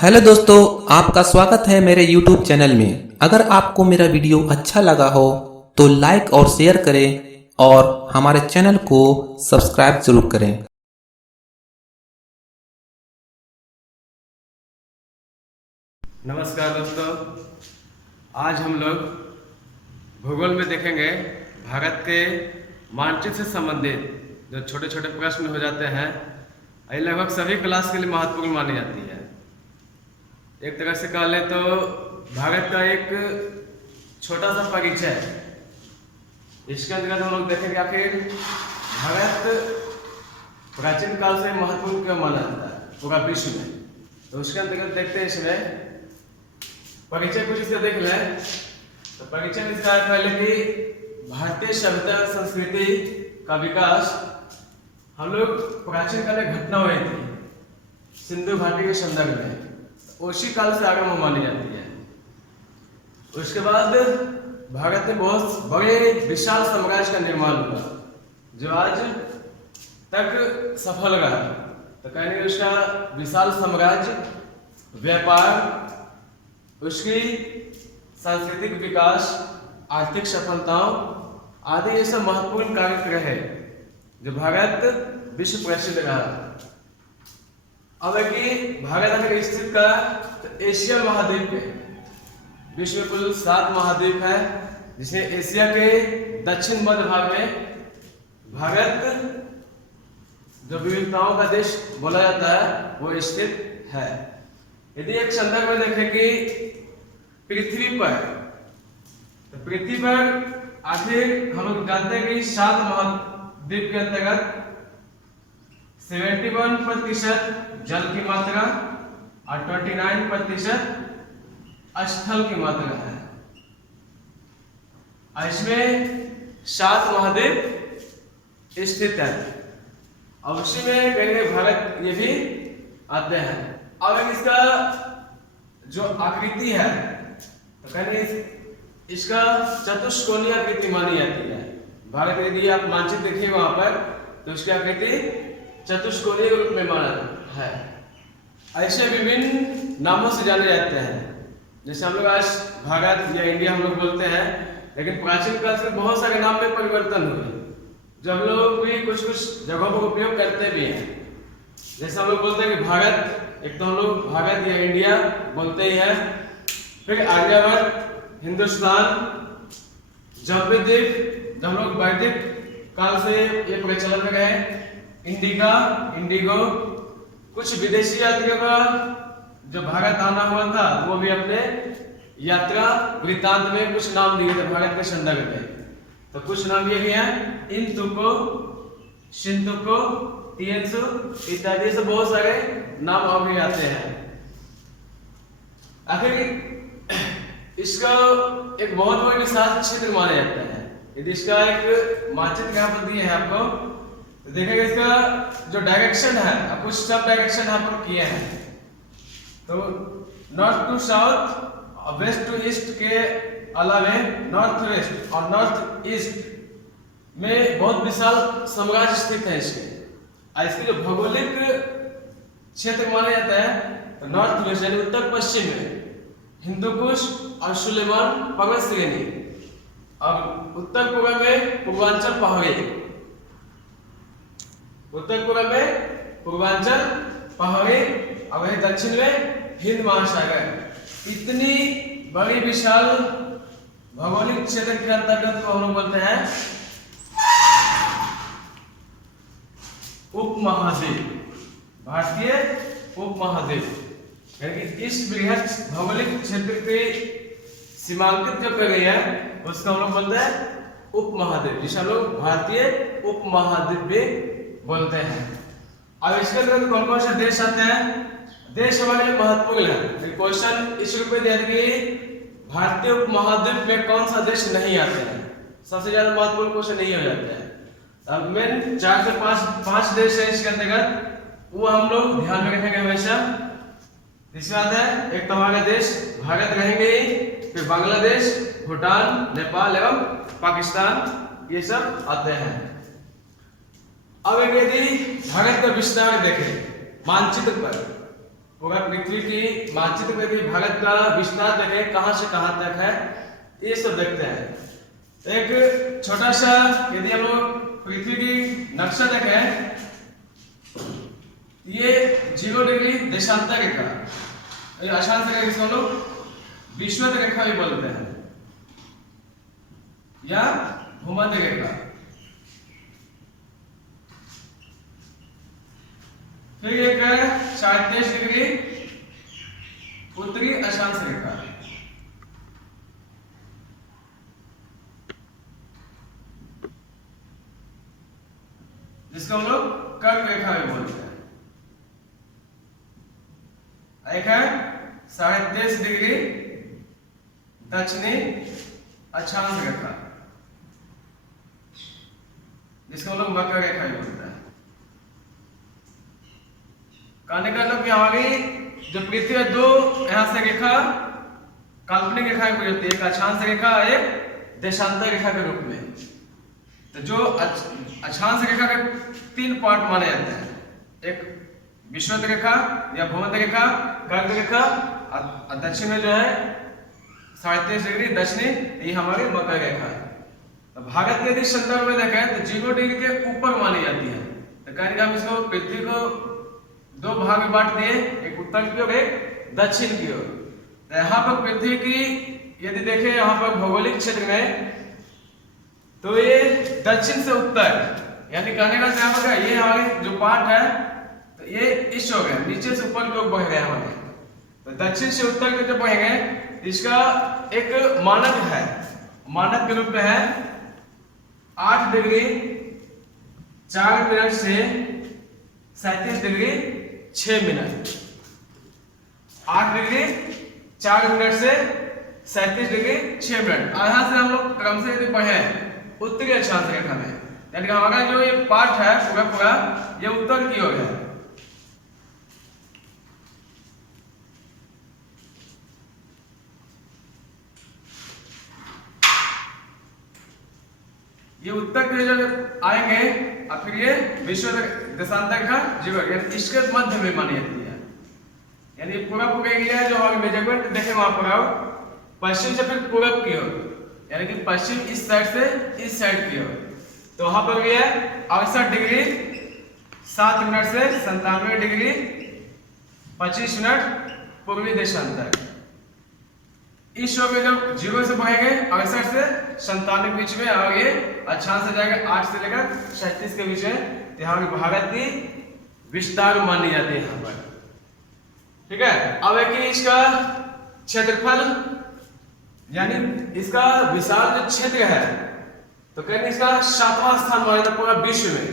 Hello दोस्तों, आपका स्वागत है मेरे YouTube चैनल में। अगर आपको मेरा वीडियो अच्छा लगा हो तो लाइक और शेयर करें और हमारे चैनल को सब्सक्राइब जरूर करें। नमस्कार दोस्तों, आज हम लोग भूगोल में देखेंगे भारत के मानचित्र से संबंधित जो छोटे छोटे प्रश्न हो जाते हैं। ये लगभग सभी क्लास के लिए महत्वपूर्ण मानी जाती है। एक तरह से कह लें तो भारत का एक छोटा सा परिचय, इसके अंतर्गत हम लोग देखेंगे आखिर भारत प्राचीन काल से महत्वपूर्ण क्यों माना जाता है पूरा विश्व में। तो उसके अंतर्गत देखते हैं इसमें परिचय कुछ इसका देख लें। तो परिचय में इसका पहले कि भारतीय सभ्यता संस्कृति का विकास हम लोग प्राचीन काल में घटना हुई थी सिंधु घाटी के संदर्भ में, उसी काल से आगे मानी जाती है। उसके बाद भारत में बहुत बड़े विशाल साम्राज्य का निर्माण हुआ जो आज तक सफल रहा। तो कहेंगे उसका विशाल साम्राज्य, व्यापार, उसकी सांस्कृतिक विकास, आर्थिक सफलताओं आदि ये सब महत्वपूर्ण कार्य रहे जो भारत विश्व प्रसिद्ध रहा। अब है कि भारत अगर स्थित का तो एशिया महाद्वीप में विश्व में कुल 7 महाद्वीप है, जिसमें एशिया के दक्षिण मध्य भाग में भारत जो विविधताओं का देश बोला जाता है वो स्थित है। यदि एक संदर्भ में देखें कि पृथ्वी पर, तो पृथ्वी पर आखिर हम लोग जानते हैं कि 7 महाद्वीप के अंतर्गत 71% जल की मात्रा और 29% स्थल की मात्रा है। इसमें 7 महाद्वीप स्थित है और उसी में कहेंगे भारत ये भी आते हैं। अब इसका जो आकृति है तो कहेंगे इसका चतुष्कोणीय आकृति मानी जाती है। भारत यदि आप मानचित्र देखिए वहां पर तो उसकी आकृति चतुष्कोणीय रूप में माना है। ऐसे विभिन्न नामों से जाने जाते हैं, जैसे हम लोग आज भारत या इंडिया हम लोग बोलते हैं, लेकिन प्राचीन काल से बहुत सारे नाम में परिवर्तन हुए जो हम लोग भी कुछ कुछ जगहों पर उपयोग करते भी हैं। जैसे हम लोग बोलते हैं कि भारत, एक तो हम लोग भारत या इंडिया बोलते ही हैं, फिर आर्यवर्त, हिंदुस्तान, जम्बूद्वीप जो हम लोग वैदिक काल से ये प्रचलन में गए, इंडिका, इंडिगो। कुछ विदेशी यात्रियों का जो भारत आना हुआ था वो भी अपने यात्रा वृत्तांत में कुछ नाम दिए थे भारत के संदर्भ में। तो कुछ नाम ये भी हैं, इंतुको, शिंतुको, तिएंसु इत्यादि से बहुत सारे नाम और भी आते हैं। आखिर इसका एक बहुत बड़ा विशाल क्षेत्र माना जाता है। यदि इसका एक मानचित्र यहाँ पर दिए हैं आपको, तो देखेंगे इसका जो डायरेक्शन है, अब कुछ सब डायरेक्शन यहाँ पर किए हैं। तो नॉर्थ टू साउथ और वेस्ट टू ईस्ट के अलावे नॉर्थ वेस्ट और नॉर्थ ईस्ट में बहुत विशाल साम्राज्य स्थित है इसके जो भौगोलिक क्षेत्र माना जाता है तो नॉर्थ वेस्ट यानी उत्तर पश्चिम में हिंदुकुश और सुलेमान पर्वत श्रेणी, और उत्तर पूर्व में पूर्वांचल पहाड़ी, उत्तर पूर्व में पूर्वांचल पहाड़ी और वही दक्षिण में हिंद महासागर। इतनी बड़ी विशाल भौगोलिक क्षेत्र के अंतर्गत को हम लोग बोलते हैं उपमहाद्वीप, भारतीय उपमहाद्वीप। यानी इस बृहद भौगोलिक क्षेत्र के सीमांकित जो कर गई है उसको हम लोग बोलते हैं उपमहाद्वीप, जिसे हम लोग भारतीय उपमहाद्वीप भी बोलते हैं। अब इसके अंदर कौन कौन से देश आते हैं? देश हमारे लिए महत्वपूर्ण है। क्वेश्चन इस रूप में दिया कि भारतीय उपमहाद्वीप में कौन सा देश नहीं आते हैं, सबसे ज्यादा महत्वपूर्ण क्वेश्चन नहीं हो जाता है। अब मेन 4 से 5 देश है इसके अंतर्गत, वो हम लोग ध्यान में रखेंगे हमेशा। इसके बाद है एक तो हमारा देश भारत रहेंगे ही, फिर बांग्लादेश, भूटान, नेपाल एवं पाकिस्तान, ये सब आते हैं। अब यदि भारत का विस्तार देखें मानचित्र पर पूरा पृथ्वी की मानचित्र में भी भारत का विस्तार देखें कहां से कहां तक है, ये सब देखते हैं। एक छोटा सा यदि हम लोग पृथ्वी की नक्शा देखें, ये 0 डिग्री देशांतर रेखा, आसान से इसको हम लोग विषुवत रेखा भी बोलते हैं या भूमध्य रेखा। फिर एक है 37 डिग्री उत्तरी अक्षांश रेखा, जिसको हम लोग कर्क रेखा भी बोलते हैं। एक है 23.5 डिग्री दक्षिणी अक्षांश रेखा, जिसको हम लोग मकर रेखा भी बोलते हैं। कहने का मतलब कि हमारी जो पृथ्वी है, 2 यहां से रेखा काल्पनिक रेखा गुजरती है, एक अक्षांश रेखा, एक देशांतर रेखा के रूप में। तो जो अक्षांश रेखा के 3 पार्ट माने जाते हैं, एक विषुवत रेखा या भूमध्य रेखा, कर्क रेखा, और दक्षिण में जो है 37 डिग्री दक्षिणी, ये हमारी मकर रेखा है। तो भारत के यदि संदर्भ में देखें तो 0 डिग्री के ऊपर मानी जाती है। तो कहेंगे हम इसको पृथ्वी को 2 भाग में बांट दिए, एक उत्तर की ओर एक दक्षिण की ओर। तो यहाँ पर पृथ्वी की यदि देखें यहाँ पर भौगोलिक क्षेत्र में, तो ये दक्षिण से उत्तर, यानी कहने का क्या होगा, ये हमारे जो पार्ट है तो ये इस हो गया, नीचे से ऊपर लोग बढ़ गए हमारे। तो दक्षिण से उत्तर के जो बढ़ेंगे, इसका एक मानक है, मानक के रूप में है 8 डिग्री 4 मिनट से 37 डिग्री 6 मिनट, 8 डिग्री 4 मिनट से 37 डिग्री 6 मिनट। यहां से हम लोग क्रम से यदि बढ़े उत्तरी अक्षांश रेखा में, यानी कि हमारा जो ये पार्ट है पूरा पूरा ये उत्तर की ओर है। ये उत्तर के जब आएंगे और फिर ये विश्व देशांतर का जीवन, यानी इसके मध्य में मानी जाती है। यानी पूरा पूरा एरिया जो हम मेजरमेंट देखें वहां पर आओ, पश्चिम से फिर पूरब की ओर, यानी कि पश्चिम इस साइड से इस साइड की ओर। तो वहां पर भी है 68 डिग्री 7 मिनट से 97 डिग्री 25 मिनट पूर्वी देशांतर। इस शो में जब 0 से बढ़ेंगे 68 से 97 के बीच में, और ये अक्षांश से जाएगा 8 से लेकर 37 के बीच में। यहाँ की भारत की विस्तार मानी जाती है यहाँ पर, ठीक है। अब है कि इसका क्षेत्रफल, यानी इसका विशाल जो क्षेत्र है, तो कहेंगे इसका 7वां स्थान माना जाता है पूरा विश्व में।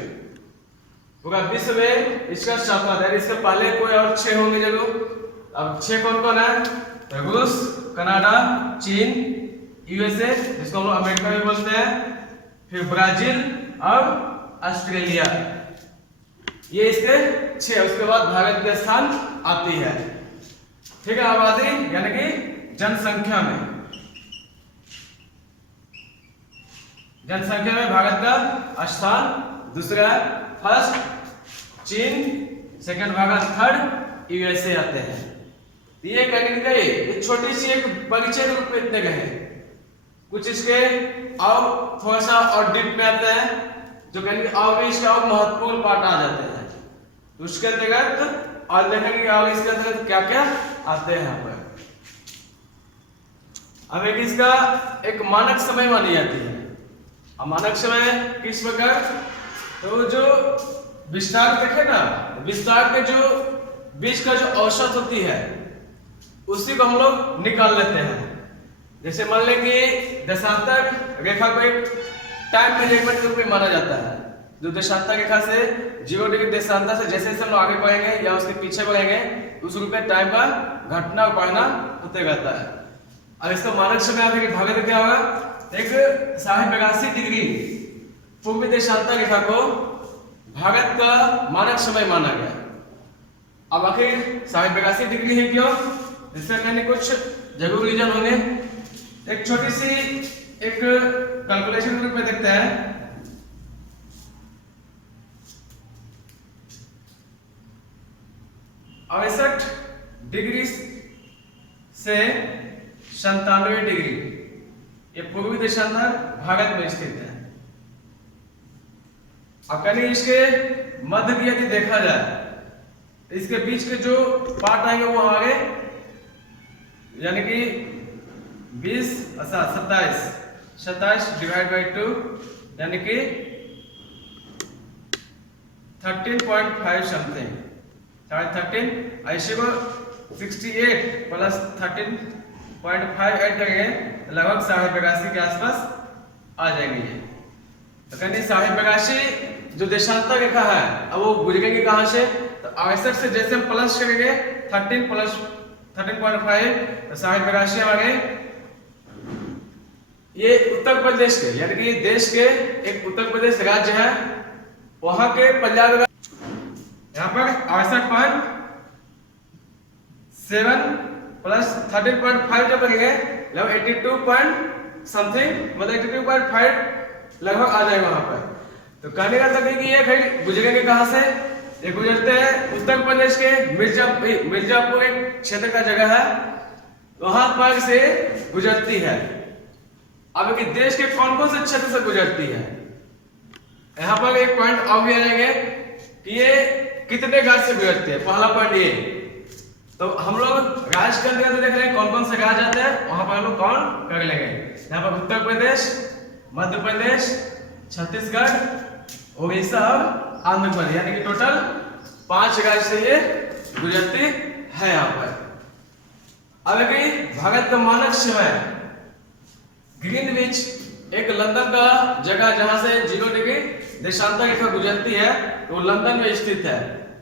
पूरा विश्व में इसका 7वां, यानी इसके पहले कोई और 6 होंगे जरूर। अब 6 कौन कौन है? रूस, कनाडा, चीन, यूएसए, जिसको हम लोग अमेरिका भी बोलते हैं, फिर ब्राजील और ऑस्ट्रेलिया, ये इसके 6। उसके बाद भारत के स्थान आती है, ठीक है। आबादी यानी कि जनसंख्या में, जनसंख्या में भारत का स्थान दूसरा है, फर्स्ट चीन, सेकंड भारत, थर्ड यूएसए आते हैं। ये कहने का ये छोटी सी एक परिचय रूप में इतने गए, कुछ इसके और थोड़ा सा और डीप में आते हैं, जो कहेंगे और भी इसका और महत्वपूर्ण पार्ट आ जाते हैं। तो उसके अंतर्गत और देखेंगे और इसके अंतर्गत क्या क्या आते हैं यहाँ पर। अब एक इसका एक मानक समय मानी जाती है। अब मानक समय किस प्रकार, तो जो विस्तार देखे ना, विस्तार के जो बीच का जो औसत होती है उसी को हम लोग निकाल लेते हैं। जैसे मान लें कि देशांतर रेखा को एक टाइम मेजरमेंट के रूप में माना जाता है। जो देशांतर रेखा से 0 डिग्री देशांतर से जैसे हम लोग आगे बढ़ेंगे या उसके पीछे बढ़ेंगे, उस रूप में टाइम का घटना बढ़ना होते रहता है। अब इसका मानक समय आगे भागे क्या होगा, एक 82 डिग्री पूर्वी देशांतर रेखा को भारत का मानक समय माना गया। अब आखिर 82 डिग्री है क्यों, इससे कहने कुछ जरूर रीजन होंगे। एक छोटी सी एक कैलकुलेशन ग्रुप में देखते हैं। 68 डिग्री से 97 डिग्री ये पूर्वी देशांतर भारत में स्थित है। अब कहीं इसके मध्य की यदि देखा जाए इसके बीच के जो पार्ट आएंगे वो हमारे यानी कि 27 डिवाइड बाई 2 यानी कि 13.5 समथिंग 13 ऐसे को 68 प्लस 13.5 ऐड करेंगे लगभग 82.5 के आसपास आ जाएंगे ये। तो कहते 82.5 जो देशांतर रेखा है अब वो गुजरेंगे कहां से, तो आवश्यक से जैसे हम प्लस करेंगे 13 प्लस 13.5 तो 82.5 हमारे ये उत्तर प्रदेश के यानी कि देश के एक उत्तर प्रदेश राज्य है वहां के पंजाब यहाँ पर आवश्यक पॉइंट 7 प्लस 13.5 जो करेंगे लगभग 82 पॉइंट समथिंग मतलब 82.5 लगभग आ जाएगा वहां पर। तो कहने का मतलब कि ये खैर गुजरेंगे कहां से, ये गुजरते हैं उत्तर प्रदेश के मिर्जापुर एक क्षेत्र का जगह है वहां पर से गुजरती है। अब कि देश के कौन कौन से क्षेत्र से गुजरती है यहाँ पर एक पॉइंट और भी आएंगे कि ये कितने राज्य से गुजरती है। पहला पॉइंट ये तो हम लोग राज्य के अंतर्गत देख रहे हैं कौन कौन से राज्य आते हैं वहां पर हम लोग कौन कर लेंगे। यहाँ पर उत्तर प्रदेश, मध्य प्रदेश, छत्तीसगढ़, उड़ीसा और आंध्र प्रदेश यानी कि टोटल 5 राज्य से ये गुजरती है। यहाँ पर अब भारत का मानक समय ग्रीनविच एक लंदन का जगह जहां से 0 डिग्री देशांतर रेखा गुजरती है वो लंदन में स्थित है।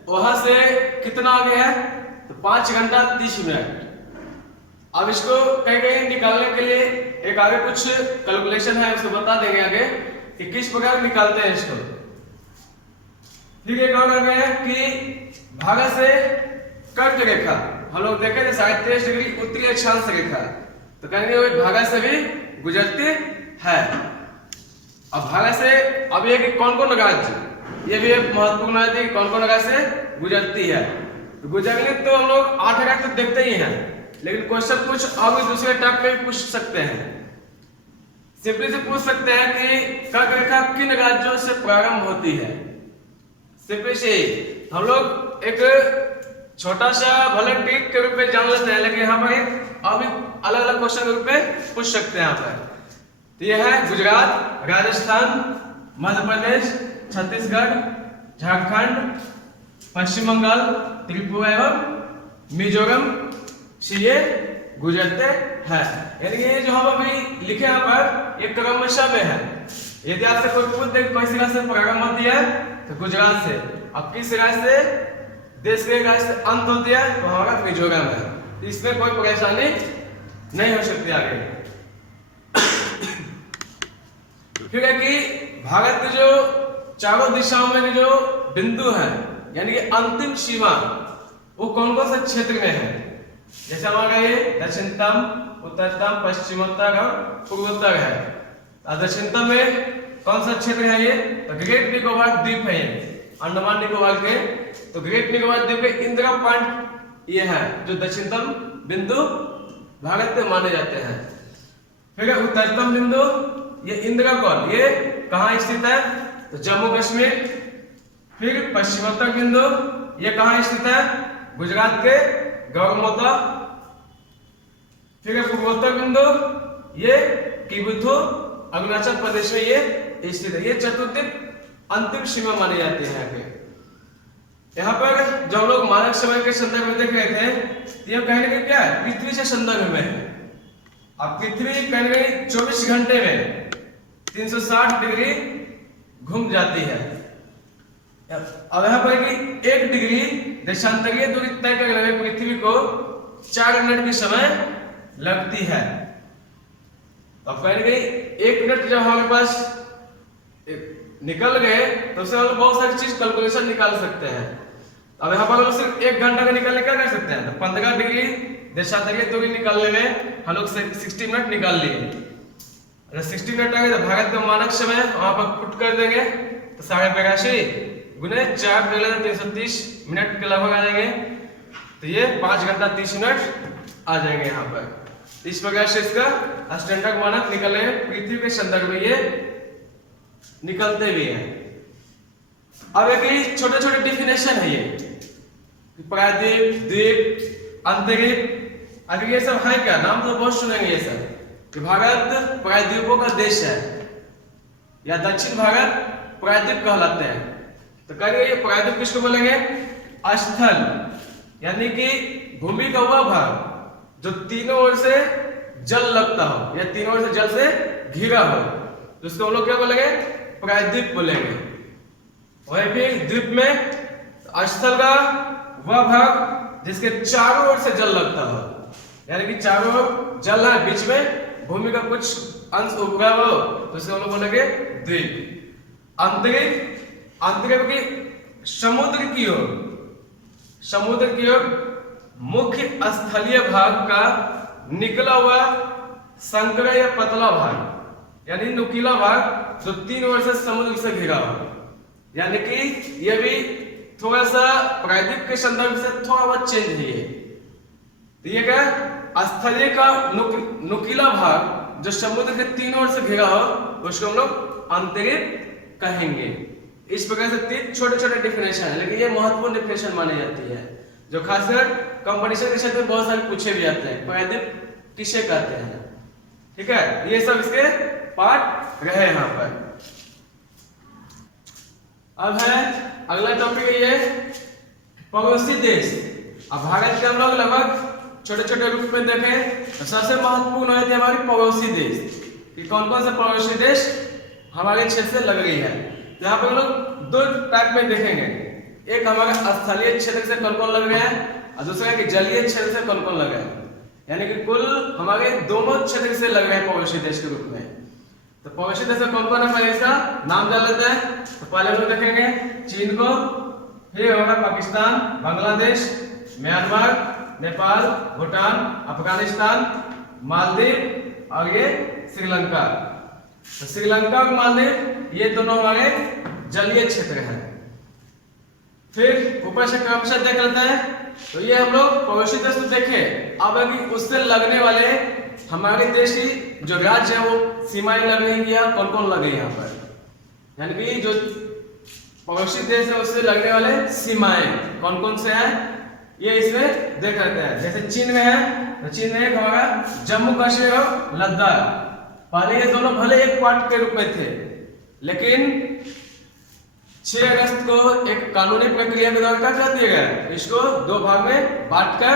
वहां से कितना आगे है तो 5 घंटा 30 मिनट। अब इसको कहीं कहीं निकालने के लिए एक आगे कुछ कैलकुलेशन है उसको बता देंगे आगे कि किस प्रकार निकालते हैं इसको। ठीक है कहा गया है कि भारत से कर्क रेखा हम लोग देखे थे 23.5 डिग्री उत्तरी अक्षांश रेखा तो कहेंगे वो भारत से भी गुजरती है। अब भारत से अब ये कि कौन कौन राज्य ये भी एक महत्वपूर्ण है कि कौन कौन राज्य से गुजरती है। तो गुजरने तो हम लोग 8 राज्य तो देखते ही हैं लेकिन क्वेश्चन कुछ और भी दूसरे टाइप में भी पूछ सकते हैं। सिंपली से पूछ सकते हैं कि कर्क रेखा किन राज्यों से प्रारंभ होती है। सिंपली से हम लोग एक छोटा सा भले ट्रिक के रूप में जान लेते हैं लेकिन यहाँ पर एक अभी अलग अलग क्वेश्चन के रूप में पूछ सकते हैं। यहाँ पर तो यह है गुजरात, राजस्थान, मध्य प्रदेश, छत्तीसगढ़, झारखंड, पश्चिम बंगाल, त्रिपुरा एवं मिजोरम से ये गुजरते हैं। यानी कि ये जो हम अभी लिखे यहाँ पर ये क्रमशः में है। यदि आपसे कोई पूछ दे किस राज्य से प्रारंभ होती है तो गुजरात से, अब किस राज्य से देश के राज्य से अंत होती है तो हमारा मिजोरम है। इसमें कोई परेशानी नहीं हो सकती आगे। ठीक है कि भारत की जो चारों दिशाओं में जो बिंदु है यानी कि अंतिम सीमा वो कौन कौन से क्षेत्र में है। जैसे हमारा ये दक्षिणतम, उत्तरतम, पश्चिमोत्तर और पूर्वोत्तर है। दक्षिणतम में कौन सा क्षेत्र है ये तो ग्रेट निकोबार द्वीप है ये अंडमान निकोबार के। तो ग्रेट निकोबार द्वीप के इंदिरा पॉइंट ये है जो दक्षिणतम बिंदु भारत में माने जाते हैं। फिर उत्तरतम बिंदु ये इंदिरा कौल ये कहाँ स्थित है तो जम्मू कश्मीर। फिर पश्चिमोत्तर बिंदु ये कहाँ स्थित है गुजरात के गौरमोता। फिर पूर्वोत्तर बिंदु ये किबुथु अरुणाचल प्रदेश में ये स्थित है। ये चतुर्दिक अंतिम सीमा मानी जाती है यहाँ पे। यहाँ पर जो लोग मानक समय के संदर्भ में देख रहे थे ये कहने के क्या है पृथ्वी से संदर्भ में है। अब पृथ्वी कहने गई 24 घंटे में 360 डिग्री घूम जाती है। अब यहाँ पर कि 1 डिग्री देशांतरीय दूरी तय करने में पृथ्वी को 4 मिनट की समय लगती है। अब कहने गई 1 मिनट जब हमारे पास निकल गए तो उससे हम लोग बहुत सारी चीज कैलकुलेशन निकाल सकते हैं। अब यहाँ पर हम लोग सिर्फ 1 घंटा का निकालने क्या कर सकते हैं तो 15 डिग्री देशांतरीय दूरी निकालने में हम लोग 60 मिनट निकाल लिए। अगर 60 मिनट आगे तो भारत का मानक समय वहां पर पुट कर देंगे तो 82.5 गुने 4 330 मिनट के लगभग आ जाएंगे। तो ये 5 घंटा 30 मिनट आ जाएंगे यहाँ पर। इस प्रकार से इसका स्टैंडर्ड मानक निकले पृथ्वी के संदर्भ में ये निकलते भी हैं। अब एक छोटे छोटे डिफिनेशन है ये, प्रायद्वीप, द्वीप, अंतरिक्ष, अगर ये सब है क्या, नाम तो बहुत सुनेंगे ये सब। कि भारत प्रायद्वीपों का देश है या दक्षिण भारत प्रायद्वीप कहलाते हैं। तो कहेंगे ये प्रायद्वीप किसको बोलेंगे? स्थल, यानी कि भूमि का वह भाग जो तीनों ओर से जल लगता हो या तीनों ओर से जल से घिरा हो, तो उसको हम लोग क्या बोलेंगे? प्रायद्वीप बोलेंगे। वही फिर द्वीप में स्थल का वह भाग जिसके चारों ओर से जल लगता हो, यानी कि चारों ओर जल है, बीच में भूमि का कुछ अंश उभरा हो, तो उसे हम लोग बोलेंगे द्वीप। अंतरिक्ष, अंतरिक्ष की समुद्र की ओर मुख्य स्थलीय भाग का निकला हुआ संकरा या पतला भाग, यानी नुकीला भाग जो तीन ओर से समुद्र से घिरा हो। यानी कि यह भी थोड़ा सा प्रायद्वीप के संदर्भ से थोड़ा बहुत चेंज है ये। तो ये क्या, स्थलीय का नुकीला भाग जो समुद्र के तीनों ओर से घिरा हो, उसको हम लोग अंतरिक्ष कहेंगे। इस प्रकार से 3 छोटे छोटे डिफिनेशन है, लेकिन ये महत्वपूर्ण डिफिनेशन मानी जाती है, जो खासकर कंपटीशन के क्षेत्र में बहुत सारे पूछे भी जाते हैं। प्रायद्वीप किसे कहते हैं? ठीक है, ये सब इसके पार्ट रहे यहाँ पर। अब है अगला टॉपिक है ये पड़ोसी देश। अब भारत के हम लोग लगभग छोटे छोटे रूप में देखें तो सबसे महत्वपूर्ण है हमारी पड़ोसी देश कि कौन कौन से पड़ोसी देश हमारे क्षेत्र से लग रही है। तो यहाँ पर हम लोग 2 टाइप में देखेंगे, एक हमारे स्थलीय क्षेत्र से कौन कौन लग रहे हैं और दूसरा है कि जलीय क्षेत्र से कौन कौन लग रहे हैं। यानी कि कुल हमारे दोनों क्षेत्र से लग रहे हैं पड़ोसी देश के रूप में। तो पड़ोसी देश कौन कौन है, पहले इसका नाम जान लेते हैं। तो पहले हम लोग देखेंगे चीन को, फिर होगा पाकिस्तान, बांग्लादेश, म्यांमार, नेपाल, भूटान, अफगानिस्तान, मालदीव और ये श्रीलंका। तो श्रीलंका और मालदीव ये दोनों हमारे जलीय क्षेत्र हैं। फिर ऊपर से क्रमशः देख लेते हैं। तो ये हम लोग पड़ोसी देश तो देखे, अब अगर उससे लगने वाले हमारे देश की जो राज्य है वो सीमाएं लग रही है, कौन कौन लगे यहाँ पर, यानी कि जो पड़ोसी देश है उससे लगने वाले सीमाएं कौन कौन से हैं ये इसमें देख लेते हैं। जैसे चीन में है तो चीन में एक हमारा जम्मू कश्मीर और लद्दाख। पहले ये दोनों भले एक पार्ट के रूप में थे, लेकिन 6 अगस्त को एक कानूनी प्रक्रिया के द्वारा क्या कर दिया गया, इसको 2 भाग में बांटकर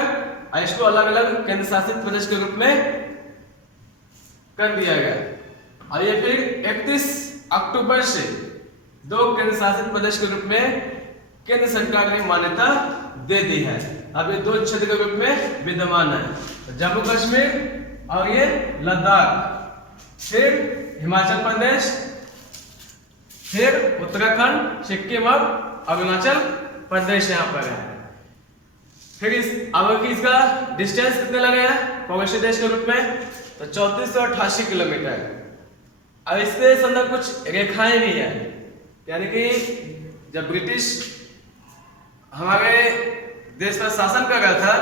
इसको अलग अलग केंद्र शासित प्रदेश के रूप में कर दिया गया। और ये फिर 31 अक्टूबर से 2 केंद्र शासित प्रदेश के रूप में केंद्र सरकार ने मान्यता दे दी है। अब ये 2 क्षेत्र के रूप में विद्यमान है, जम्मू कश्मीर और ये लद्दाख। फिर हिमाचल प्रदेश, फिर उत्तराखंड, सिक्किम और अरुणाचल प्रदेश यहाँ पर है। फिर अब इसका डिस्टेंस कितने लगे हैं पड़ोसी देश के रूप में, तो 3488 किलोमीटर। अब इसके संदर्भ कुछ रेखाएं भी हैं, यानी कि जब ब्रिटिश हमारे देश पर शासन कर रहा था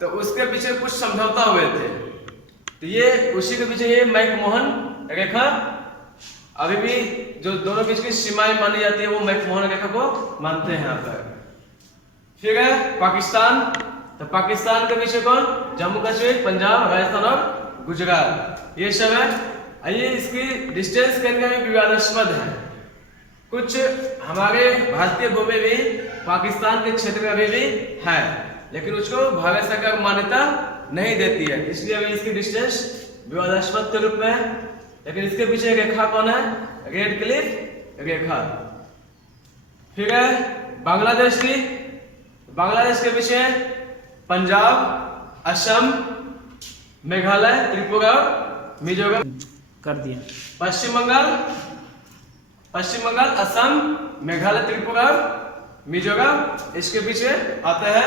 तो उसके पीछे कुछ समझौता हुए थे। तो ये उसी के पीछे ये मैकमोहन रेखा अभी भी जो दोनों बीच की सीमाएं मानी जाती है वो मैकमोहन रेखा को मानते हैं यहाँ पर। फिर है पाकिस्तान। तो पाकिस्तान के पीछे कौन, जम्मू कश्मीर, पंजाब, राजस्थान और गुजरात, ये सब है। ये इसकी डिस्टेंस कहने में विवादास्पद है। कुछ हमारे भारतीय भूमि भी पाकिस्तान के क्षेत्र में अभी भी है, लेकिन उसको भारत सरकार मान्यता नहीं देती है, इसलिए अभी इसकी डिस्टेंस विवादास्पद के रूप में है। लेकिन इसके पीछे रेखा कौन है, रेड क्लिफ रेखा। फिर है बांग्लादेश की। बांग्लादेश के पीछे पंजाब, असम, मेघालय, त्रिपुरा और मिजोरम कर दिया। पश्चिम बंगाल, असम, मेघालय, त्रिपुरा, मिजोरम इसके पीछे आता है।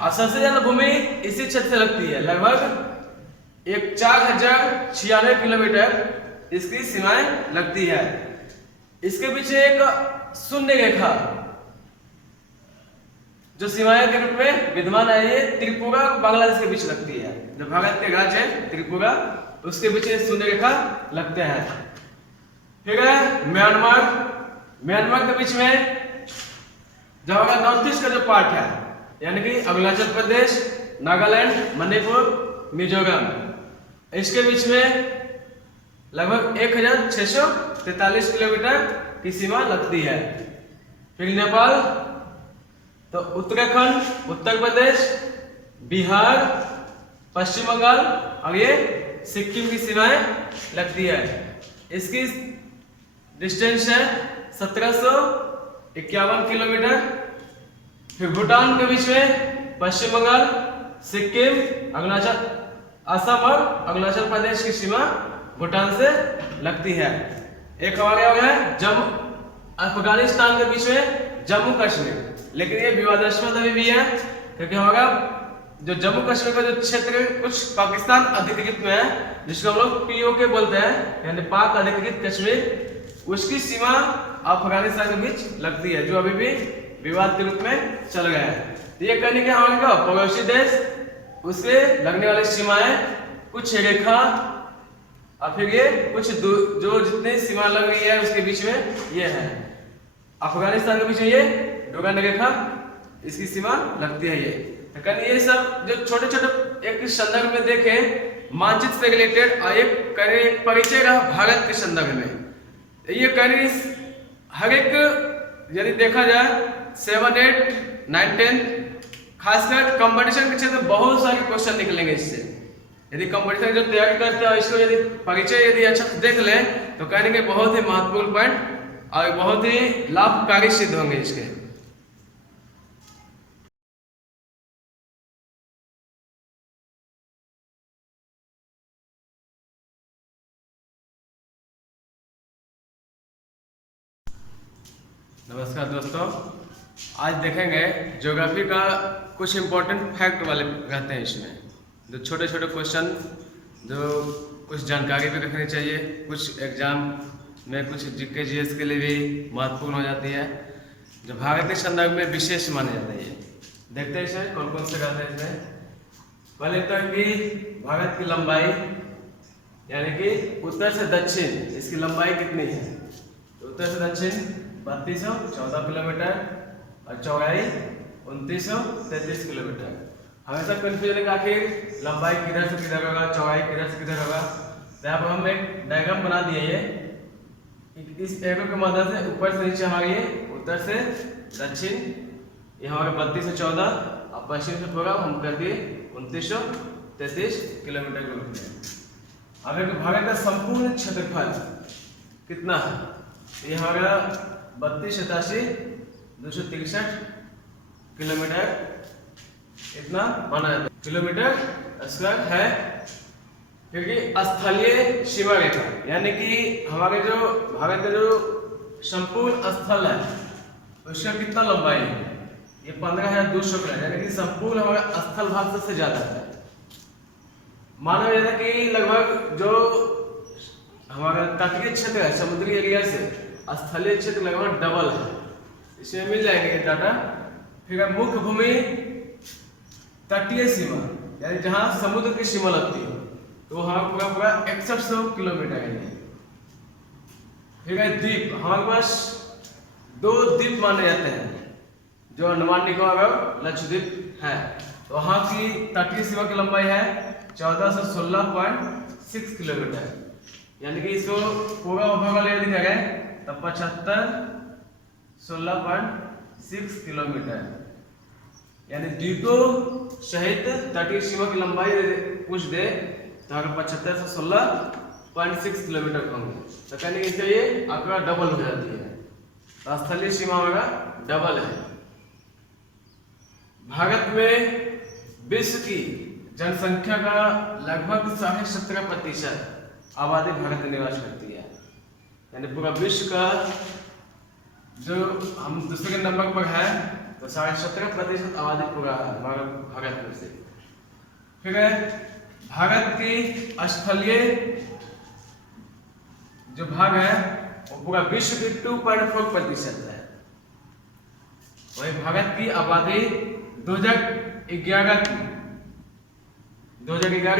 और सबसे ज्यादा भूमि इसी क्षेत्र से लगती है, लगभग 4096 किलोमीटर इसकी सीमाएं लगती है। इसके पीछे एक शून्य रेखा जो सीमाएं के रूप में विद्यमान है ये त्रिपुरा और बांग्लादेश के बीच लगती है। जो भारत के राज्य है त्रिपुरा उसके बीच शून्य रेखा लगते हैं। फिर है म्यांमार के बीच में जो होगा नॉर्थ ईस्ट का जो पार्ट है यानी कि अरुणाचल प्रदेश, नागालैंड, मणिपुर, मिजोरम, इसके बीच में लगभग 1643 किलोमीटर की सीमा लगती है। फिर नेपाल तो उत्तराखंड, उत्तर प्रदेश, बिहार, पश्चिम बंगाल और ये सिक्किम की सीमाएं लगती है। इसकी डिस्टेंस है 1751 किलोमीटर। फिर भूटान के बीच में पश्चिम बंगाल, सिक्किम, अरुणाचल, असम और अरुणाचल प्रदेश की सीमा भूटान से लगती है। एक हमारे हो गया अफगानिस्तान के बीच में जम्मू कश्मीर, लेकिन ये विवादास्पद अभी भी है क्योंकि हमारा जो जम्मू कश्मीर का जो क्षेत्र कुछ पाकिस्तान अधिकृत में है, जिसको हम लोग POK बोलते हैं यानी पाक अधिकृत कश्मीर, उसकी सीमा अफगानिस्तान के बीच लगती है जो अभी भी विवाद के रूप में चल गया है। तो ये कहने के हमारे का पड़ोसी देश उससे लगने वाली सीमाएं कुछ रेखा और फिर ये कुछ जो जितनी सीमा लग रही है उसके बीच में ये है। अफगानिस्तान के बीच में ये डोगन रेखा इसकी सीमा लगती है। ये सब जो छोटे छोटे एक संदर्भ में देखें मानचित्र से रिलेटेड एक परिचय रहा भारत के संदर्भ में। ये करीब हर एक यदि देखा जाए 7, 8, 9, 10 खासकर कंपटीशन के क्षेत्र में बहुत सारे क्वेश्चन निकलेंगे इससे। यदि कंपटीशन जो तैयारी करते हैं इसको यदि परिचय यदि अच्छा से देख लें तो कहने के बहुत ही महत्वपूर्ण पॉइंट और बहुत ही लाभकारी सिद्ध होंगे इसके। नमस्कार दोस्तों, आज देखेंगे ज्योग्राफी का कुछ इम्पोर्टेंट फैक्ट वाले रहते हैं इसमें, जो छोटे छोटे क्वेश्चन जो कुछ जानकारी भी रखनी चाहिए, कुछ एग्जाम में कुछ GK GS के लिए भी महत्वपूर्ण हो जाती है, जो भारत के संदर्भ में विशेष माने जाते हैं। देखते हैं इसे कौन कौन से रहते हैं इसमें। पहले तक कि भारत की लंबाई यानी कि उत्तर से दक्षिण इसकी लंबाई कितनी है। तो उत्तर से दक्षिण 3214 किलोमीटर और चौड़ाई 2933 किलोमीटर। हमेशा कंफ्यूजन है कि आखिर लंबाई किधर से किधर होगा, चौड़ाई किधर से किधर होगा। तो यहाँ पर हम एक डायग्राम बना दिए ये इस एरो के मदद से ऊपर से नीचे हमारे ये उत्तर से दक्षिण ये हमारे 32 से 14 और पश्चिम से पूर्व हम कर दिए 2933 किलोमीटर के रूप में। अब एक भारत का संपूर्ण क्षेत्रफल कितना है, ये हमारा 32,87,263 किलोमीटर इतना माना जाता है, किलोमीटर स्क्वायर है। क्योंकि स्थलीय सीमा रेखा यानी कि हमारे जो भारत का जो संपूर्ण स्थल है उसका कितना लंबाई है, ये 15,200 किलोमीटर यानी कि संपूर्ण हमारा स्थल भाग से ज्यादा है। माना जाता है कि लगभग जो हमारा तटीय क्षेत्र है समुद्री एरिया से स्थलीय क्षेत्र लगभग डबल है, इसमें मिल जाएंगे डाटा। फिर मुख्य भूमि तटीय सीमा यानी जहां समुद्र की सीमा लगती है तो हमारा पूरा पूरा 6100 किलोमीटर है। फिर द्वीप, हमारे पास 2 द्वीप माने जाते हैं जो अंडमान निकोबार और लक्षद्वीप है। तो वहां की तटीय सीमा की लंबाई है 1416.6 किलोमीटर यानी कि इसको पूरा ओवरऑल यदि करें तब 7516.6 किलोमीटर यानी द्वीपों सहित तटीय सीमा की लंबाई पूछ दे तो अगर 75 से 16.6 किलोमीटर होंगे तो कहने के ये आंकड़ा डबल हो जाती है। तो स्थलीय सीमा हमारा डबल है। भारत में विश्व की जनसंख्या का लगभग 17.5% आबादी भारत में निवास करती है यानी पूरा विश्व का जो हम दूसरे नंबर पर है तो 17.5% आबादी पूरा है हमारा भारत में से। फिर भारत की स्थलीय जो भाग है वो पूरा विश्व की 2.4% है। वही भारत की आबादी 2011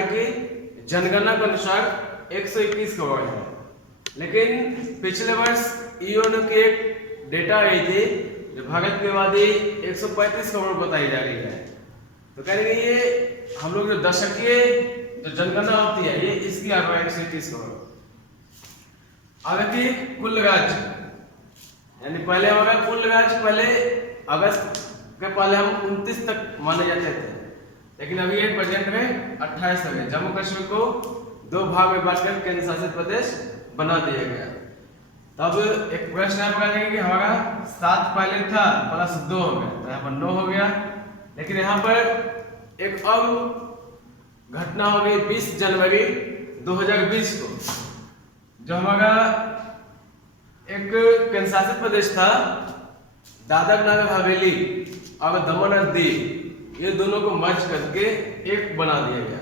की जनगणना के अनुसार 121 करोड़ है। लेकिन पिछले वर्ष यूएन की एक डेटा आई थी जो भारत की आबादी 135 करोड़ बताई जा रही है। तो कह रही ये हम लोग जो दशकीय जो जनगणना होती है ये इसकी आ रहा है 121 करोड़। आगे की कुल राज्य, यानी पहले हमारा कुल राज्य पहले अगस्त के पहले हम 29 तक माने जाते थे, लेकिन अभी ये प्रेजेंट में 28 तक है। जम्मू कश्मीर को 2 भाग में बांटकर केंद्र शासित प्रदेश बना दिया गया। तब एक प्रश्न यहाँ पर कि हमारा 7 पहले था प्लस 2 हो गया, तो यहाँ पर 9 हो गया। लेकिन यहाँ पर एक और घटना हो गई 20 जनवरी 2020 को, जो हमारा एक केंद्र शासित प्रदेश था दादर नगर हवेली और दमन और दीव, ये दोनों को मर्ज करके एक बना दिया गया।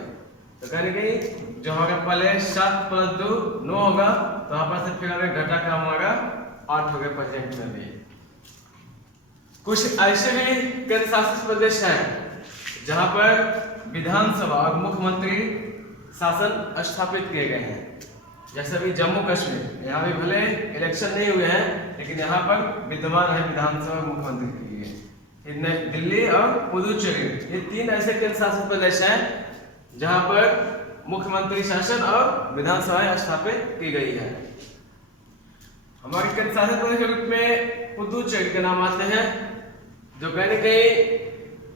तो कहने गई जो हमारा पहले 7 + 2 9 होगा, तो यहाँ पर से फिर हमें घटा का हमारा 8 हो गया प्रेजेंट में भी। कुछ ऐसे भी केंद्र शासित प्रदेश हैं जहां पर विधानसभा और मुख्यमंत्री शासन स्थापित किए गए हैं। जैसे भी जम्मू कश्मीर, यहाँ भी भले इलेक्शन नहीं हुए हैं, लेकिन यहाँ पर विद्यमान है विधानसभा मुख्यमंत्री के लिए। दिल्ली और पुदुचेरी, ये 3 ऐसे केंद्र शासित प्रदेश हैं जहां पर मुख्यमंत्री शासन और विधानसभाएं स्थापित की गई है। हमारे केंद्र शासित प्रदेश के रूप में पुदुचेरी के नाम आते हैं, जो कहने के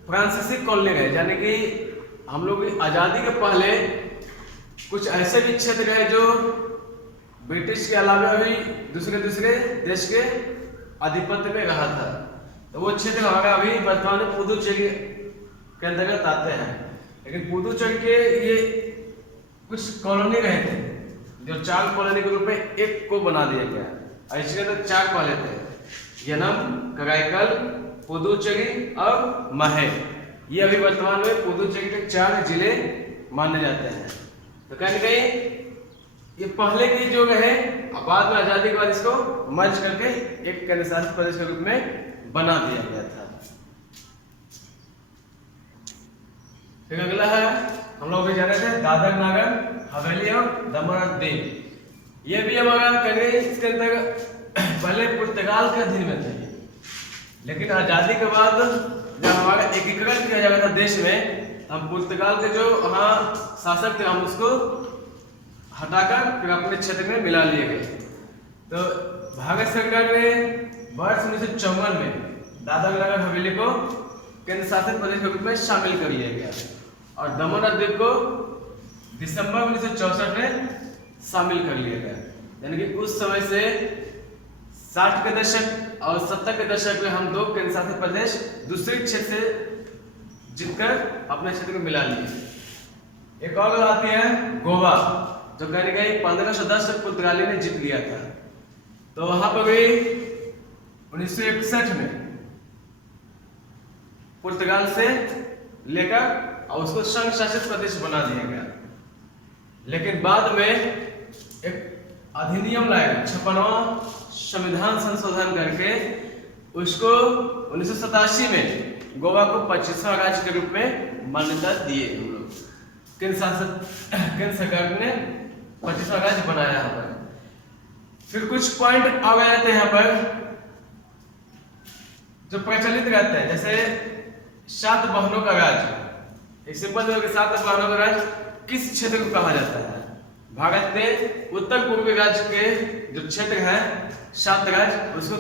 फ्रांसीसी कॉलोनी है, यानी कि हम लोग आजादी के पहले कुछ ऐसे भी क्षेत्र है जो ब्रिटिश के अलावा भी दूसरे देश के आधिपत्य में रहा था। तो वो क्षेत्र हमारा अभी वर्तमान में पुदुचेरी के अंतर्गत आते हैं। लेकिन पुदुचेरी के ये कुछ कॉलोनी रहे थे, जो 4 कॉलोनी के रूप में एक को बना दिया गया। ऐसे तो 4 पहले थे, यनम, कराईकल, पुदुचेरी और माहे। ये अभी वर्तमान में पुदुचेरी के 4 जिले माने जाते हैं। तो कहने गई ये पहले की जो है, बाद में आजादी के बाद इसको मर्ज करके एक केंद्र शासित प्रदेश के रूप में बना दिया गया था। फिर अगला है, हम लोग भी जाने थे दादर नगर हवेली और दमन और दीव। ये भी हमारा करें इसके अंदर पहले पुर्तगाल के अधीन में थे, लेकिन आजादी के बाद जब हमारा एकीकरण किया जा रहा था देश में, हम पुर्तगाल के जो वहाँ शासक थे हम उसको हटाकर फिर अपने क्षेत्र में मिला लिए गए। तो भारत सरकार ने वर्ष 1954 में दादर नगर हवेली को केंद्र शासित प्रदेश के रूप में शामिल कर लिया गया और दमन और दीव को दिसंबर 1964 में शामिल कर लिया गया। यानी कि उस समय से 60 के दशक और 70 के दशक में हम 2 केंद्र शासित प्रदेश दूसरे क्षेत्र से जीतकर अपने क्षेत्र में मिला लिए। एक और आती है गोवा, जो कहने गई 1510 तक पुर्तगाली ने जीत लिया था। तो वहां पर भी 1961 में पुर्तगाल से लेकर और उसको संघ शासित प्रदेश बना दिया गया। लेकिन बाद में एक अधिनियम लाया, 56वां संविधान संशोधन करके उसको 1987 में गोवा को 25वां राज्य के रूप में मान्यता दिए। हम लोग केंद्र सरकार ने 25वां राज्य बनाया यहाँ पर। फिर कुछ पॉइंट आ गए थे यहाँ पर जो प्रचलित रहते हैं, जैसे 7 बहनों का राज्य। एक सिंपल 7 बहनों का राज्य किस क्षेत्र को कहा जाता है? भारत में उत्तर पूर्वी राज्य के जो क्षेत्र है 7 राज्य, उसको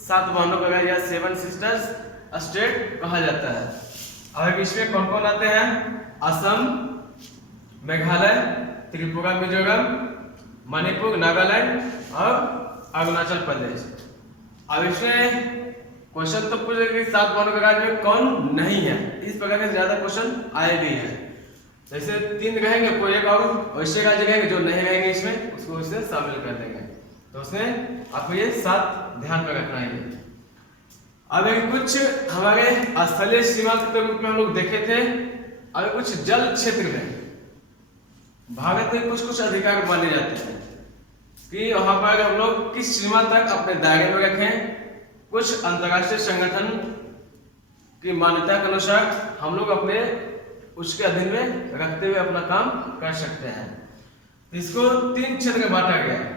7 बहनों का राज्य या 7 सिस्टर्स स्टेट कहा जाता है। और इसमें कौन कौन आते हैं? असम, मेघालय, त्रिपुरा, मिजोरम, मणिपुर, नागालैंड और अरुणाचल प्रदेश। अब इसमें क्वेश्चन तो पूछे कि 7 बहनों के राज्य में कौन नहीं है, इस प्रकार के ज्यादा क्वेश्चन आए भी हैं। जैसे 3 रहेंगे, कोई एक और वैसे राज्य रहेंगे जो नहीं रहेंगे इसमें, उसको इसमें शामिल कर देंगे। तो उसमें आपको ये 7 ध्यान में रखना है। अब कुछ हमारे स्थलीय सीमा के रूप में हम लोग देखे थे। अब कुछ जल क्षेत्र में भारत में कुछ अधिकार माने जाते हैं कि वहां पर हम लोग किस सीमा तक अपने दायरे में रखें। कुछ अंतर्राष्ट्रीय संगठन की मान्यता के अनुसार हम लोग अपने उसके अधीन में रखते हुए अपना काम कर सकते हैं। इसको 3 क्षेत्र में बांटा गया है।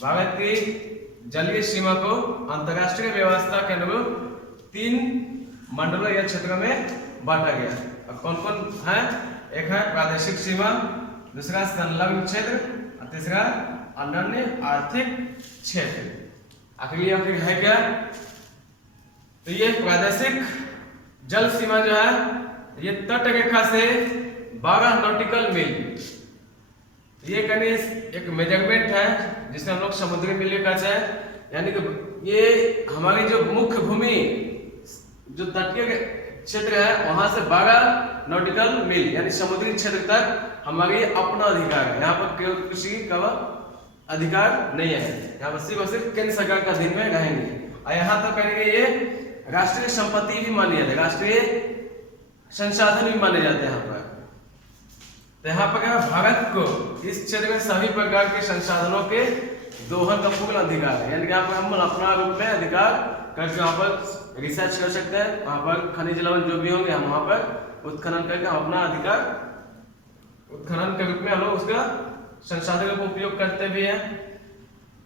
भारत की जलीय सीमा को अंतर्राष्ट्रीय व्यवस्था के अनुरूप 3 मंडलों या क्षेत्रों में बांटा गया। अब कौन कौन है? एक है प्रादेशिक सीमा, दूसरा संलग्न क्षेत्र और तीसरा अनन्य आर्थिक क्षेत्र। आखिर है क्या? तो ये प्रादेशिक जल सीमा जो है ये तट रेखा से 12 नॉटिकल मील, ये करीब एक मेजरमेंट है जिसे हम लोग समुद्री मील कहते हैं। यानी कि ये हमारी जो मुख्य भूमि जो तटीय क्षेत्र है वहां से 12 नॉटिकल मील यानी समुद्री क्षेत्र तक हमारी अपना अधिकार है। यहाँ पर किसी का अधिकार नहीं है। यहाँ पर सिर्फ केंद्र सरकार का अधीन में रहेंगे। और यहाँ तक करेंगे ये राष्ट्रीय संपत्ति भी मानी जाती है, राष्ट्रीय संसाधन भी माने जाते हैं यहाँ पर। तो यहाँ पर क्या भारत को इस क्षेत्र में सभी प्रकार के संसाधनों के दोहन का पूर्ण अधिकार है। यानी कि यहाँ पर हम अपना रूप में अधिकार करके वहाँ पर रिसर्च कर सकते हैं। वहाँ पर खनिज लवण जो भी होंगे हम वहाँ पर उत्खनन करके हम अपना अधिकार उत्खनन के रूप में हम लोग उसका संसाधनों का उपयोग करते भी हैं।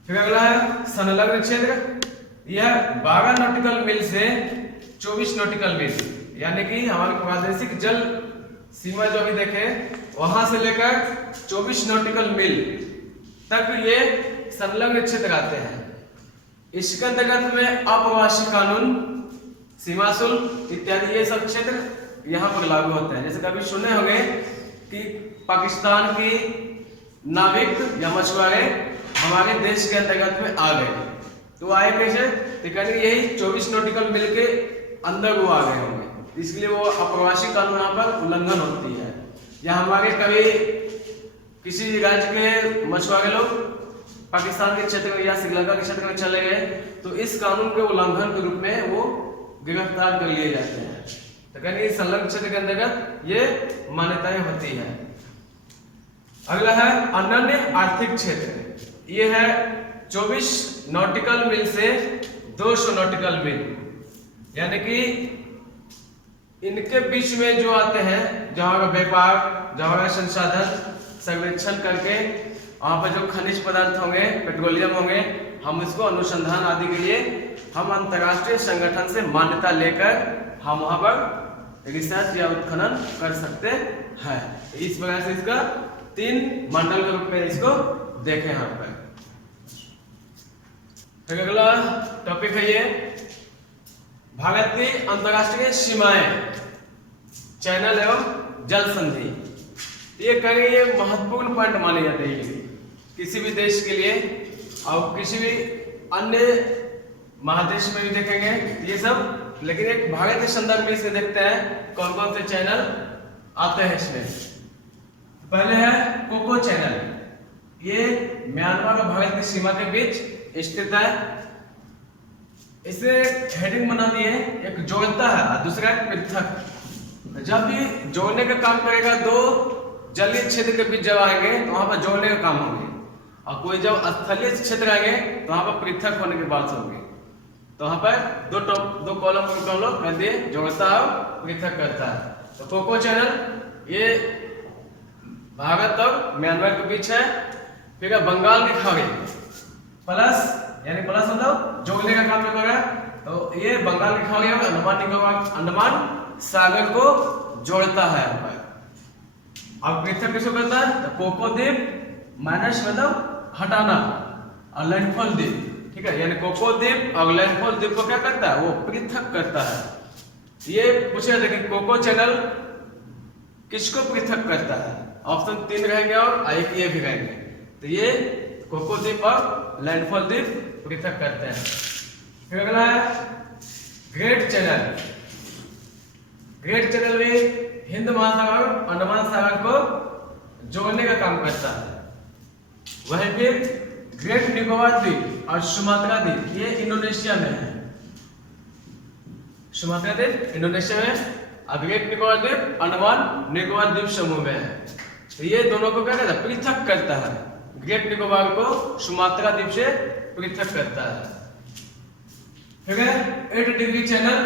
फिर अगला है संलग्न क्षेत्र। यह 12 नॉटिकल मील से 24 नॉटिकल मील यानी कि हमारे प्रादेशिक जल सीमा जो भी देखे वहां से लेकर 24 नॉटिकल मील तक ये संलग्न क्षेत्र आते हैं। इसके अंतर्गत में अप्रवासी कानून, सीमा शुल्क इत्यादि ये सब क्षेत्र यहाँ पर लागू होते हैं। जैसे कभी सुने होंगे कि पाकिस्तान की नाविक या मछुआरे हमारे देश के अंतर्गत में आ गए, तो आए कैसे? यही 24 नॉटिकल मील के अंदर वो आ गए होंगे, इसलिए वो अप्रवासी कानून यहाँ पर उल्लंघन होती है। या हमारे कभी किसी राज्य के मछुआरे लोग पाकिस्तान के क्षेत्र में या श्रीलंका के क्षेत्र में चले गए, तो इस कानून के उल्लंघन के रूप में वो गिरफ्तार कर लिए जाते हैं। तो कहीं संलग्न क्षेत्र के अंतर्गत ये मान्यताएं होती है। अगला है अनन्य आर्थिक क्षेत्र। ये है 24 नॉटिकल मील से 200 नॉटिकल मील, यानी कि इनके बीच में जो आते हैं, जहाँ का व्यापार, जहाँ का संसाधन सर्वेक्षण करके वहाँ पर जो खनिज पदार्थ होंगे, पेट्रोलियम होंगे, हम इसको अनुसंधान आदि के लिए हम अंतर्राष्ट्रीय संगठन से मान्यता लेकर हम वहाँ पर रिसर्च या उत्खनन कर सकते हैं। इस प्रकार से इसका 3 मंडल के रूप में इसको देखें यहाँ पर। फिर अगला टॉपिक है ये भारत की अंतर्राष्ट्रीय सीमाएं, चैनल एवं जल संधि। ये कहीं महत्वपूर्ण पॉइंट माने जाते हैं किसी भी देश के लिए, और किसी भी अन्य महादेश में भी देखेंगे ये सब। लेकिन एक भारत के संदर्भ में इसे देखते हैं कौन कौन से चैनल आते हैं इसमें। पहले है कोको चैनल। ये म्यांमार और भारत की सीमा के बीच स्थित है। इसे हेडिंग बना दिए, एक जोड़ता है और दूसरा एक पृथक। जब भी जोड़ने का काम करेगा, दो जलीय क्षेत्र के बीच जब आएंगे तो वहां पर जोड़ने का काम होंगे, और कोई जब स्थलीय क्षेत्र आएंगे तो वहां पर पृथक होने की बात होगी। तो वहां पर दो कॉलम हम लोग कर दिए, जोड़ता है और पृथक करता है। तो कोको चैनल ये भारत और म्यांमार के बीच है। फिर बंगाल की खाड़ी प्लस, यानी प्लस मतलब जोड़ने का काम जो करेगा, तो ये बंगाल की खाड़ी और अंडमान सागर को जोड़ता है। अब पृथक किसको करता है? तो कोको द्वीप माइनस मतलब हटाना, और लैंडफॉल द्वीप, ठीक है, यानी कोको द्वीप और लैंडफॉल द्वीप को क्या करता है? वो पृथक करता है। ये पूछा था कि कोको चैनल किसको पृथक करता है? ऑप्शन 3 रहेंगे और एक ये भी रहेंगे। तो ये कोको द्वीप और लैंडफॉल द्वीप पृथक करते हैं। फिर अगला है ग्रेट चैनल। ग्रेट चैनल में हिंद महासागर और अंडमान सागर को जोड़ने का काम करता है। वहीं फिर ग्रेट निकोबार द्वीप और सुमात्रा द्वीप ये इंडोनेशिया में है। सुमात्रा द्वीप इंडोनेशिया में, और ग्रेट निकोबार द्वीप अंडमान निकोबार द्वीप समूह में है। तो ये दोनों को क्या कहता है? पृथक करता है। ग्रेट निकोबार को सुमात्रा द्वीप से पृथक करता है। फिर 8 डिग्री चैनल,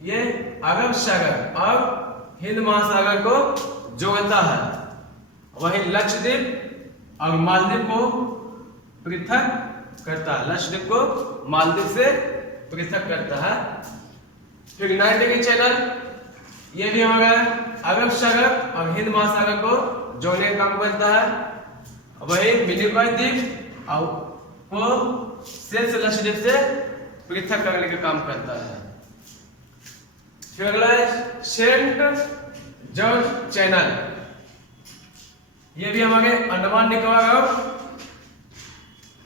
ये अरब सागर और हिंद महासागर को जोड़ता है। वहीं लक्षद्वीप और मालदीव को पृथक करता है, लक्षद्वीप को मालदीव से पृथक करता है। फिर 9 डिग्री चैनल, ये भी हमारा अरब सागर और हिंद महासागर को जोड़ने का काम करता है। वही मिनिकॉय द्वीप और को शेष लक्षद्वीप से पृथक करने का काम करता है। फिर अगला है सेंट जॉर्ज चैनल, ये भी हमारे अंडमान निकोबार और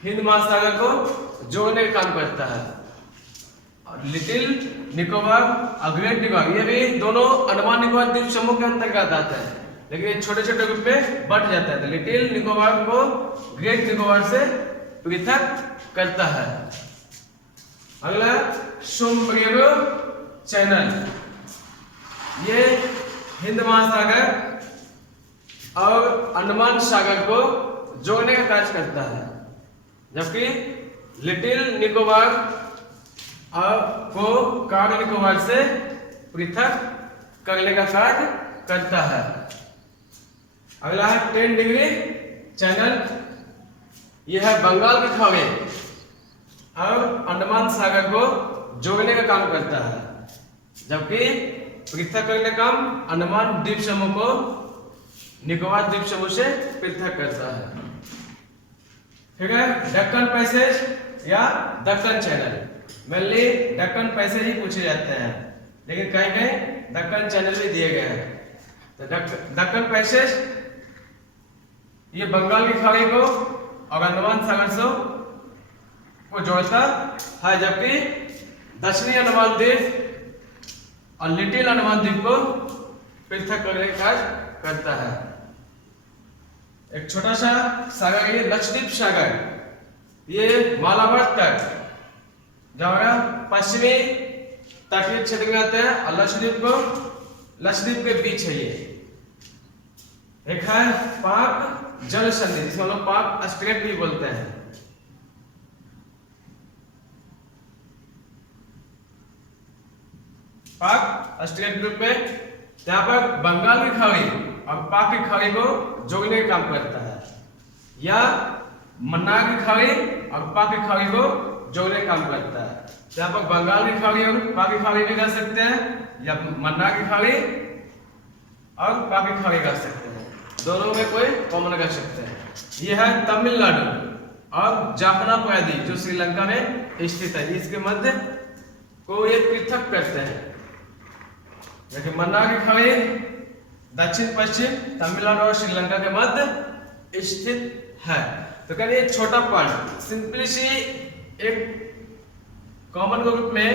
हिंद महासागर को जोड़ने का काम करता है। और लिटिल निकोबार और ग्रेट निकोबार, ये भी दोनों अंडमान निकोबार द्वीप समूह के अंतर्गत आता है, लेकिन ये छोटे छोटे ग्रुप में बंट जाता है। तो लिटिल निकोबार को ग्रेट निकोबार से पृथक करता है। अगला सोमब्रेरो चैनल, ये हिंद महासागर और अंडमान सागर को जोड़ने का कार्य करता है, जबकि लिटिल निकोबार को कार निकोबार से पृथक करने का कार्य करता है। अगला है 10 डिग्री चैनल, यह है बंगाल की खाड़ी और अंडमान सागर को जोड़ने का काम करता है, जबकि पृथक करने का काम अंडमान द्वीप समूह को निकोबार द्वीप समूह से पृथक करता है। ठीक है, दक्कन पैसेज या Deccan channel, mainly Deccan passage ही पूछे जाते हैं, लेकिन कहीं कहीं दक्कन चैनल भी दिए गए हैं। तो दक्कन पैसेज ये बंगाल की खाड़ी को और अंडमान सागर से को जोड़ता है, जबकि दक्षिणी अंडमान द्वीप और लिटिल अंडमान द्वीप को पृथक करने का कार्य करता है। एक छोटा सा सागर, ये लक्षद्वीप सागर, ये मालाबार तट जहाँ पश्चिमी तटीय क्षेत्र में आते हैं, और लक्षद्वीप के बीच है। ये एक है पाक जल संधि, जिसे हम लोग पाक स्ट्रेट भी बोलते हैं। पाक स्ट्रेट ग्रुप में यहाँ पर बंगाल की खाड़ी और पाक की खाड़ी को जोड़ने का काम करता है, या मन्नार की खाड़ी और पाक की खाड़ी को जोड़ने का काम करता है। यहाँ पर बंगाल की खाड़ी और पाक की खाड़ी भी कर सकते हैं, या मन्नार की खाड़ी और पाक की खाड़ी कर सकते हैं, दोनों में कोई कॉमन कर सकते हैं। यह है तमिलनाडु और जाफना प्रायद्वीप जो श्रीलंका में स्थित है, इसके मध्य को ये पृथक करते हैं। लेकिन मन्नार की खाड़ी दक्षिण पश्चिम तमिलनाडु और श्रीलंका के मध्य स्थित है। तो कहते छोटा पॉइंट सिंपली सी एक कॉमन ग्रुप में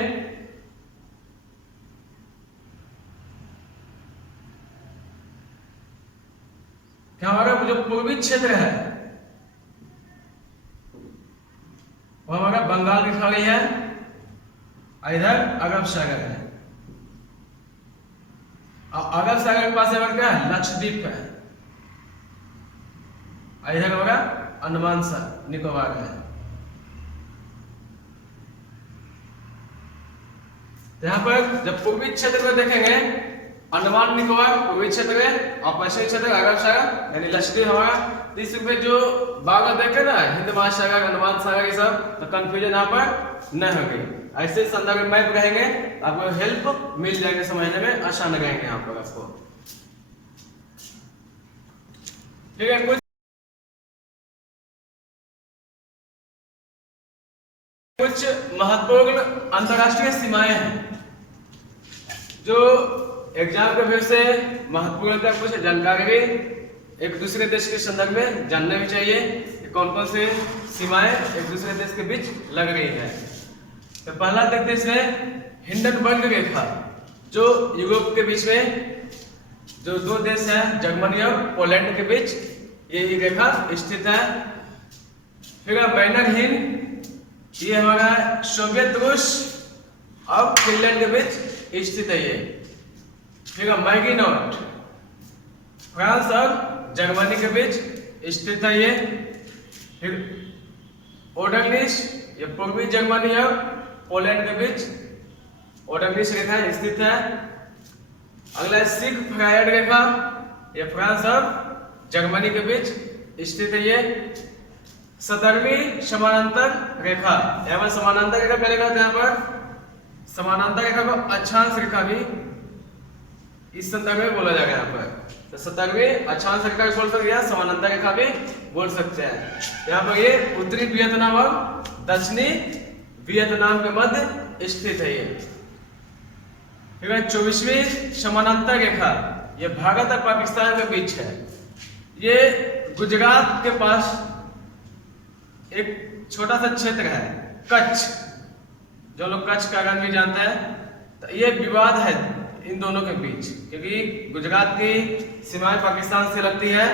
क्या हमारा जो पूर्वी क्षेत्र है वो हमारा बंगाल की खाड़ी है, इधर अरब सागर है, और अरब सागर के पास हमारा क्या है, लक्षद्वीप है, इधर हमारा अंडमान निकोबार है। यहाँ पर जब पूर्वी क्षेत्र में देखेंगे अंडमान निकोबार पूर्वी क्षेत्र में और पश्चिमी क्षेत्र अरब सागर यानी लक्षद्वीप हमारा, तो इसमें जो बाग देखे ना हिंद महासागर अंडमान सागर ये सब, तो कंफ्यूजन यहाँ पर न होगी। ऐसे संदर्भ में मैप रहेंगे, आपको हेल्प मिल जाएंगे, समझने में आसान रहेंगे यहाँ पर आपको। ठीक है, कुछ महत्वपूर्ण अंतरराष्ट्रीय सीमाएं हैं जो एग्जाम के व्यू से महत्वपूर्ण कुछ जानकारी भी एक दूसरे देश के संदर्भ में जानना भी चाहिए, कौन कौन सी सीमाएं एक दूसरे देश के बीच लग रही है। तो पहला देखते हैं हिंडनबर्ग रेखा, जो यूरोप के बीच में जो दो देश हैं जर्मनी और पोलैंड के बीच ये रेखा स्थित है। फिर बैनर हिंद, ये हमारा सोवियत रूस और फिनलैंड के बीच स्थित है ये। फिर मैगिनोट, फ्रांस और जर्मनी के बीच स्थित है ये। फिर ओडरनिस, ये पूर्वी जर्मनी और पोलैंड के बीच ओडोनिस रेखा स्थित है। अगला सिख फ्रायड रेखा, ये फ्रांस और जर्मनी के बीच स्थित है। ये 17वीं समानांतर रेखा, यहाँ पर समानांतर रेखा करेगा तो यहाँ पर समानांतर रेखा को अक्षांश रेखा भी इस संदर्भ में बोला जाएगा। यहाँ पर तो 17वीं अक्षांश रेखा भी बोल सकते हैं, समानांतर रेखा भी बोल सकते हैं। यहाँ पर ये उत्तरी वियतनाम और दक्षिणी वियतनाम के मध्य स्थित है। ये ठीक है। 24वीं समानांतर रेखा, ये भारत और पाकिस्तान के बीच है। ये गुजरात के पास एक छोटा सा क्षेत्र है कच्छ, जो लोग कच्छ का रण भी जानते हैं। तो ये विवाद है इन दोनों के बीच, क्योंकि गुजरात की सीमाएं पाकिस्तान से लगती है।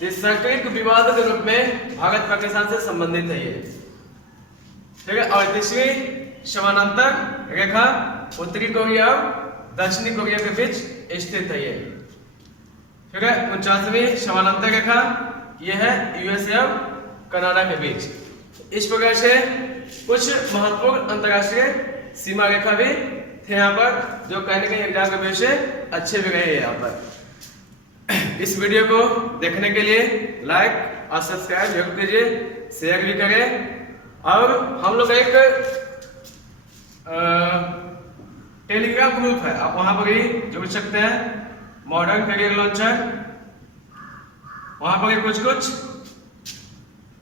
इस सैद्धांतिक विवाद के रूप में भारत पाकिस्तान से संबंधित है ये। ठीक है। और 30वीं समानांतर रेखा उत्तरी कोरिया और दक्षिणी कोरिया के बीच स्थित है ये। ठीक है। 49वीं समानांतर रेखा, ये है यूएसए और कनाडा के बीच। इस प्रकार से कुछ महत्वपूर्ण अंतरराष्ट्रीय सीमा रेखा भी थे यहाँ पर, जो कहीं ना कहीं एग्जाम के बेस से अच्छे भी रहे यहाँ पर। इस वीडियो को देखने के लिए लाइक और सब्सक्राइब जरूर कीजिए, शेयर भी करें। और हम लोग एक टेलीग्राम ग्रुप है, आप वहां पर ही जुड़ सकते हैं, मॉडर्न करियर लॉन्चर। वहां पर ही कुछ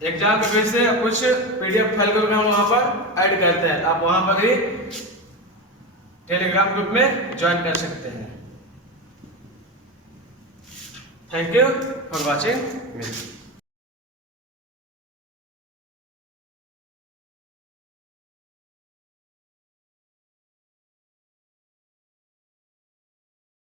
एग्जाम के बेस से कुछ पीडीएफ फाइल को हम वहां पर ऐड करते हैं। आप वहां पर ही टेलीग्राम ग्रुप में ज्वाइन कर सकते हैं। Thank you for watching.